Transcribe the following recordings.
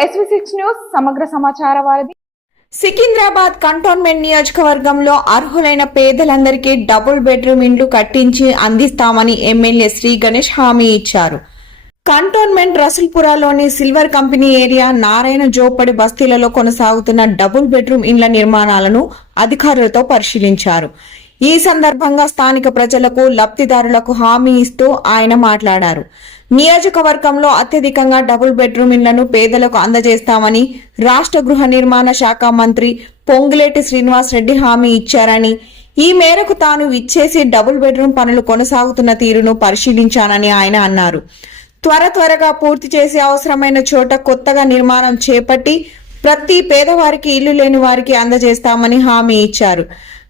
SV6 news సమగ్ర సమాచార వారిది. సికింద్రాబాద్ కంటోన్మెంట్ నియోజకవర్గంలో అర్హులైన పేదలందరికీ డబుల్ బెడ్రూమ్ ఇండ్లు కట్టించి అందిస్తామని ఎమ్మెల్యే శ్రీ గణేష్ హామీ ఇచ్చారు. కంటోన్మెంట్ రసూల్పురాలోని సిల్వర్ కంపెనీ ఏరియా నారాయణ జోపడి బస్తీలలో కొనసాగుతున్న డబుల్ బెడ్రూమ్ ఇండ్ల నిర్మాణాలను అధికారులతో పరిశీలించారు. ఈ సందర్భంగా స్థానిక ప్రజలకు లబ్ధిదారులకు హామీ ఇస్తూ ఆయన మాట్లాడారు. నియోజకవర్గంలో అత్యధికంగా డబుల్ బెడ్రూమ్ ఇళ్లను పేదలకు అందజేస్తామని రాష్ట్ర గృహ నిర్మాణ శాఖ మంత్రి పొంగులేటి శ్రీనివాస్ రెడ్డి హామీ ఇచ్చారని, ఈ మేరకు తాను ఇచ్చేసి డబుల్ బెడ్రూమ్ పనులు కొనసాగుతున్న తీరును పరిశీలించానని ఆయన అన్నారు. త్వరగా పూర్తి చేసి అవసరమైన చోట కొత్తగా నిర్మాణం చేపట్టి ప్రతి పేదవారికి ఇల్లు లేని వారికి అందజేస్తామని హామీ ఇచ్చారు.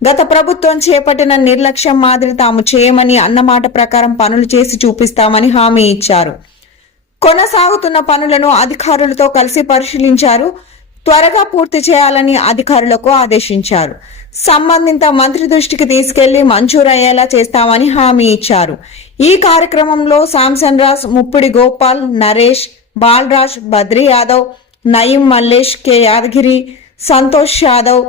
గత ప్రభుత్వం చేపట్టిన నిర్లక్ష్యం మాదిరి తాము చేయమని అన్నమాట ప్రకారం పనులు చేసి చూపిస్తామని హామీ ఇచ్చారు. కొనసాగుతున్న పనులను అధికారులతో కలిసి పరిశీలించారు. త్వరగా పూర్తి చేయాలని అధికారులకు ఆదేశించారు. సంబంధిత మంత్రి దృష్టికి తీసుకెళ్లి మంజూరయ్యేలా చేస్తామని హామీ ఇచ్చారు. ఈ కార్యక్రమంలో శాంసన్ రాజ్, ముప్పిడి గోపాల్, నరేష్, బాలరాజ్, బద్రీ యాదవ్, నయీం మల్లేష్, కె యాదగిరి, సంతోష్ యాదవ్,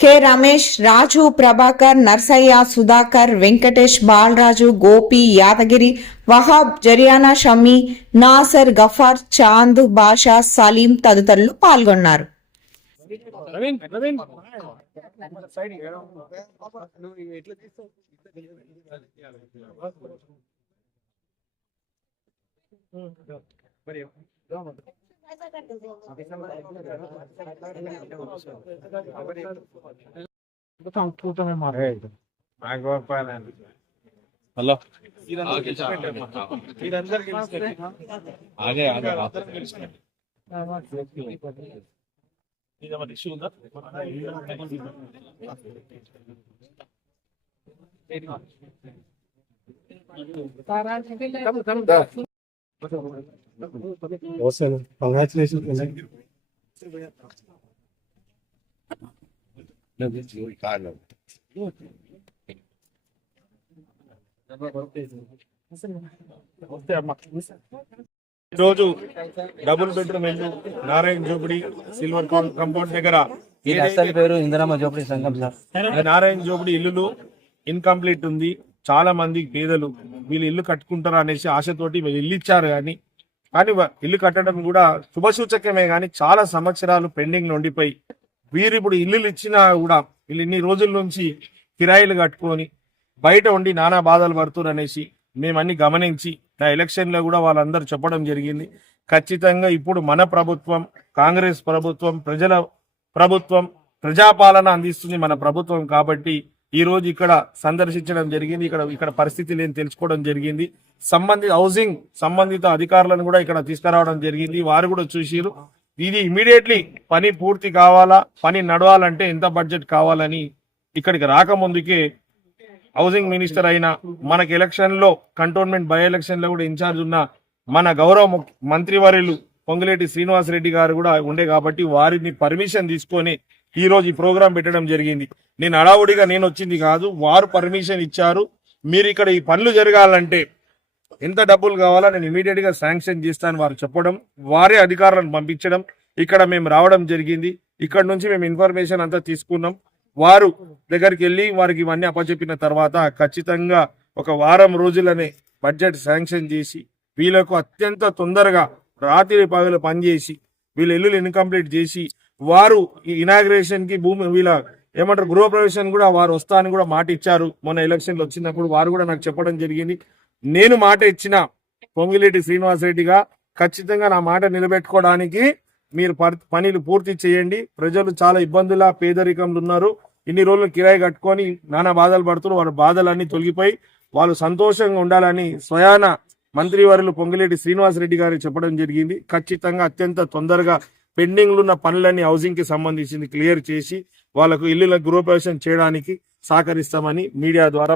కె రమేష్, రాజు, ప్రభాకర్, నర్సయ్య, సుధాకర్, వెంకటేష్, బాలరాజు, గోపి, యాదగిరి, వహాబ్, జరియానా, షమీ, నాసర్, గఫార్, చాంద్, బాషా, సలీం తదితరులు పాల్గొన్నారు. హలో ఈరోజు డబుల్ బెడ్రూమ్ ఇల్లు నారాయణ జోపిడి సిల్వర్ కంపౌండ్ దగ్గర నారాయణ జోపిడి ఇల్లులు ఇన్కంప్లీట్ ఉంది. చాలా మంది పేదలు వీళ్ళు ఇల్లు కట్టుకుంటారు అనేసి ఆశతోటి వీళ్ళు ఇల్లు ఇచ్చారు. కానీ ఇల్లు కట్టడం కూడా శుభసూచకమే. కానీ చాలా సంవత్సరాలు పెండింగ్ ఉండిపోయి వీరు ఇప్పుడు ఇల్లులు ఇచ్చినా కూడా వీళ్ళు ఇన్ని రోజుల నుంచి కిరాయిలు కట్టుకొని బయట ఉండి నానా బాధలు పడుతున్నారు అనేసి మేమన్నీ గమనించి నా ఎలక్షన్లో కూడా వాళ్ళందరూ చెప్పడం జరిగింది. ఖచ్చితంగా ఇప్పుడు మన ప్రభుత్వం, కాంగ్రెస్ ప్రభుత్వం, ప్రజల ప్రభుత్వం, ప్రజాపాలన అందిస్తుంది మన ప్రభుత్వం. కాబట్టి ఈ రోజు ఇక్కడ సందర్శించడం జరిగింది. ఇక్కడ పరిస్థితులు ఏం తెలుసుకోవడం జరిగింది. సంబంధిత అధికారులను కూడా ఇక్కడ తీసుకురావడం జరిగింది. వారు కూడా చూసిరు. ఇది ఇమీడియట్లీ పని పూర్తి కావాలా, పని నడవాలంటే ఎంత బడ్జెట్ కావాలని ఇక్కడికి రాకముందుకే హౌసింగ్ మినిస్టర్ అయిన మనకి ఎలక్షన్ లో కంటోన్మెంట్ బై ఎలక్షన్ లో కూడా ఇన్ఛార్జ్ ఉన్న మన గౌరవ మంత్రివర్యులు పొంగులేటి శ్రీనివాస్ రెడ్డి గారు కూడా ఉండే కాబట్టి వారిని పర్మిషన్ తీసుకొని ఈ రోజు ఈ ప్రోగ్రాం పెట్టడం జరిగింది. నేను హడావుడిగా నేను వచ్చింది కాదు, వారు పర్మిషన్ ఇచ్చారు. మీరు ఇక్కడ ఈ పనులు జరగాలంటే ఎంత డబ్బులు కావాలో నేను ఇమీడియట్ గా శాంక్షన్ చేస్తాను వారు చెప్పడం, వారే అధికారులను పంపించడం, ఇక్కడ మేము రావడం జరిగింది. ఇక్కడ నుంచి మేము ఇన్ఫర్మేషన్ అంతా తీసుకున్నాం. వారు దగ్గరికి వెళ్ళి వారికి ఇవన్నీ అప్పచెప్పిన తర్వాత ఖచ్చితంగా ఒక వారం రోజులనే బడ్జెట్ శాంక్షన్ చేసి వీళ్ళకు అత్యంత తొందరగా రాత్రి పగలు పనిచేసి వీళ్ళ ఇల్లులు ఇన్కంప్లీట్ చేసి వారు ఇనాగ్రేషన్ కి వీళ్ళ గృహప్రవేశం కూడా వారు వస్తా అని కూడా మాట ఇచ్చారు. మొన్న ఎలక్షన్లు వచ్చినప్పుడు వారు కూడా నాకు చెప్పడం జరిగింది. నేను మాట ఇచ్చిన పొంగులేటి శ్రీనివాస్ రెడ్డిగా ఖచ్చితంగా నా మాట నిలబెట్టుకోవడానికి మీరు పనులు పూర్తి చేయండి. ప్రజలు చాలా ఇబ్బందుల పేదరికంలో ఉన్నారు. ఇన్ని రోజులు కిరాయి కట్టుకొని నానా బాధలు పడుతున్నారు. వారి బాధలన్నీ తొలగిపోయి వాళ్ళు సంతోషంగా ఉండాలని స్వయాన మంత్రివర్యులు పొంగులేటి శ్రీనివాస్ రెడ్డి గారు చెప్పడం జరిగింది. ఖచ్చితంగా అత్యంత తొందరగా పెండింగ్లు ఉన్న పనులన్నీ హౌసింగ్ కి సంబంధించింది క్లియర్ చేసి వాళ్ళకు ఇల్లుల గృహప్రవేశం చేయడానికి సహకరిస్తామని మీడియా ద్వారా